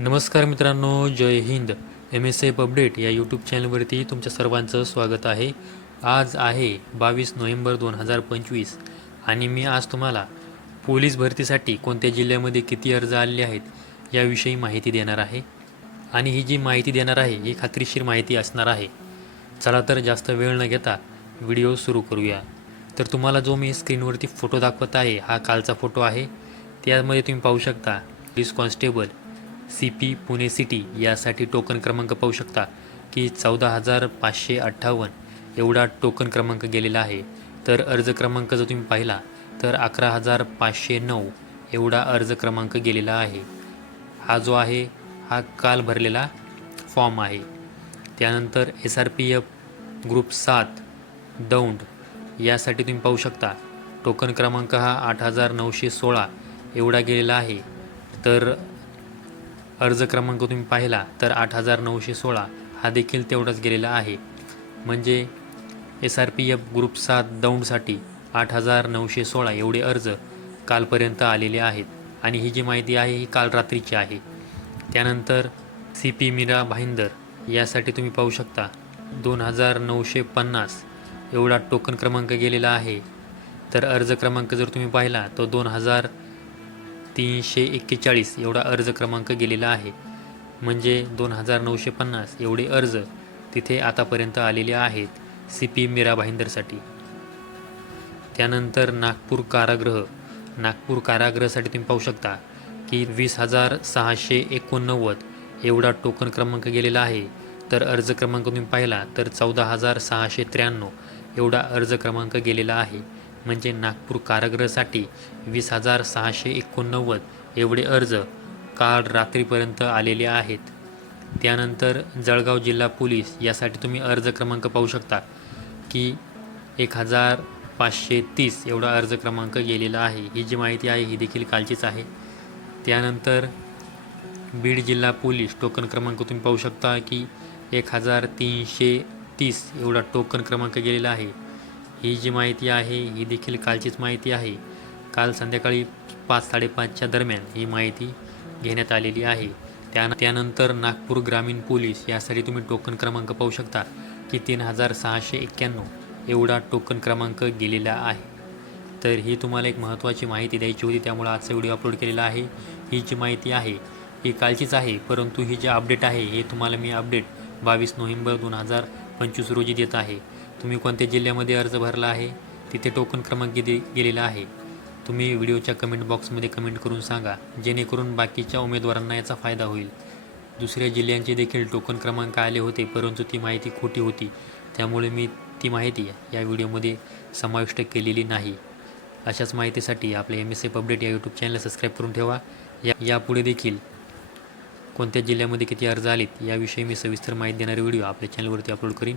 नमस्कार मित्रांनो जय Hind. M S F update या यूट्यूब चॅनलवरती तुमच्या सर्वांचं स्वागत आहे. आज आहे बावीस नोव्हेंबर दोन हजार पंचवीस आणि मी आज तुम्हाला पोलीस भरतीसाठी कोणत्या जिल्ह्यामध्ये किती अर्ज आलेले आहेत याविषयी माहिती देणार आहे. आणि ही जी माहिती देणार आहे ही खात्रीशीर माहिती असणार आहे. चला तर जास्त वेळ न घेता व्हिडिओ सुरू करूया. तर तुम्हाला जो मी स्क्रीनवरती फोटो दाखवत आहे हा कालचा फोटो आहे. त्यामध्ये तुम्ही पाहू शकता police constable C P Pune city यासाठी टोकन क्रमांक पाहू शकता की चौदा हजार पाचशे अठ्ठावन्न एवढा टोकन क्रमांक गेलेला आहे. तर अर्ज क्रमांक जर तुम्ही पाहिला तर अकरा हजार पाचशे नऊ एवढा अर्ज क्रमांक गेलेला आहे. हा जो आहे हा काल भरलेला फॉर्म आहे. त्यानंतर S R P F group सात दौंड यासाठी तुम्ही पाहू शकता टोकन क्रमांक हा आठ हजार नऊशे सोळा एवढा गेलेला आहे. तर अर्ज क्रमांक तुम्ही पाहिला तर आठ हजार नऊशे सोळा हा देखील तेवढाच गेलेला आहे. म्हणजे S R P F group सात दौंडसाठी आठ हजार नऊशे सोळा एवढे अर्ज कालपर्यंत आलेले आहेत. आणि ही जी माहिती आहे ही काल रात्रीची आहे. त्यानंतर सी पी मीरा भाईंदर यासाठी तुम्ही पाहू शकता. दोन हजार नऊशे पन्नास एवढा टोकन क्रमांक गेलेला आहे. तर अर्ज क्रमांक जर तुम्ही पाहिला तो दोन हजार तीनशे एक्केचाळीस एवढा अर्ज क्रमांक गेलेला आहे. म्हणजे दोन हजार नऊशे पन्नास एवढे अर्ज तिथे आतापर्यंत आलेले आहेत सी पी मीरा भाईंदरसाठी. त्यानंतर नागपूर कारागृह. नागपूर कारागृहासाठी तुम्ही पाहू शकता की वीस हजार सहाशे एकोणनव्वद एवढा टोकन क्रमांक गेलेला आहे. तर अर्ज क्रमांक तुम्ही पाहिला तर चौदा हजार सहाशे त्र्याण्णव एवढा अर्ज क्रमांक गेलेला आहे. म्हणजे नागपूर कारागृहासाठी वीस हजार सहाशे एकोणनव्वद एवढे अर्ज काल रात्रीपर्यंत आलेले आहेत. त्यानंतर जळगाव जिल्हा पोलीस यासाठी तुम्ही अर्ज क्रमांक पाहू शकता की एक हजार पाचशे तीस एवढा अर्ज क्रमांक गेलेला आहे. ही जी माहिती आहे ही देखील कालचीच आहे. त्यानंतर बीड जिल्हा पोलीस टोकन क्रमांक तुम्ही पाहू शकता की एक हजार तीनशे तीस एवढा टोकन क्रमांक गेलेला आहे. ही जी माहिती आहे ही देखील कालचीच माहिती आहे. काल संध्याकाळी पाच साडेपाचच्या दरम्यान ही माहिती घेण्यात आलेली आहे. त्या त्यानंतर नागपूर ग्रामीण पोलीस यासाठी तुम्ही टोकन क्रमांक पाहू शकता की तीन हजार सहाशे एक्क्याण्णव एवढा टोकन क्रमांक गेलेला आहे. तर ही तुम्हाला एक महत्त्वाची माहिती द्यायची होती त्यामुळे आजचा व्हिडिओ अपलोड केलेला आहे. ही जी माहिती आहे ही कालचीच आहे परंतु ही जे अपडेट आहे हे तुम्हाला मी अपडेट बावीस नोव्हेंबर दोन हजार पंचवीस रोजी देत आहे. तुम्ही कोणत्या जिल्ह्यामध्ये अर्ज भरला आहे तिथे टोकन क्रमांक दे गेलेला आहे. तुम्ही व्हिडिओच्या कमेंट बॉक्समध्ये कमेंट करून सांगा जेणेकरून बाकीच्या उमेदवारांना याचा फायदा होईल. दुसऱ्या जिल्ह्यांचे देखील टोकन क्रमांक आले होते परंतु ती माहिती खोटी होती. त्यामुळे मी ती माहिती या व्हिडिओमध्ये समाविष्ट केलेली नाही. अशाच माहितीसाठी आपले एम एस एफ अपडेट या यूट्यूब चॅनलला सबस्क्राईब करून ठेवा. या यापुढे देखील कोणत्या जिल्ह्यामध्ये किती अर्ज आलेत याविषयी मी सविस्तर माहिती देणारे व्हिडिओ आपल्या चॅनलवरती अपलोड करीन.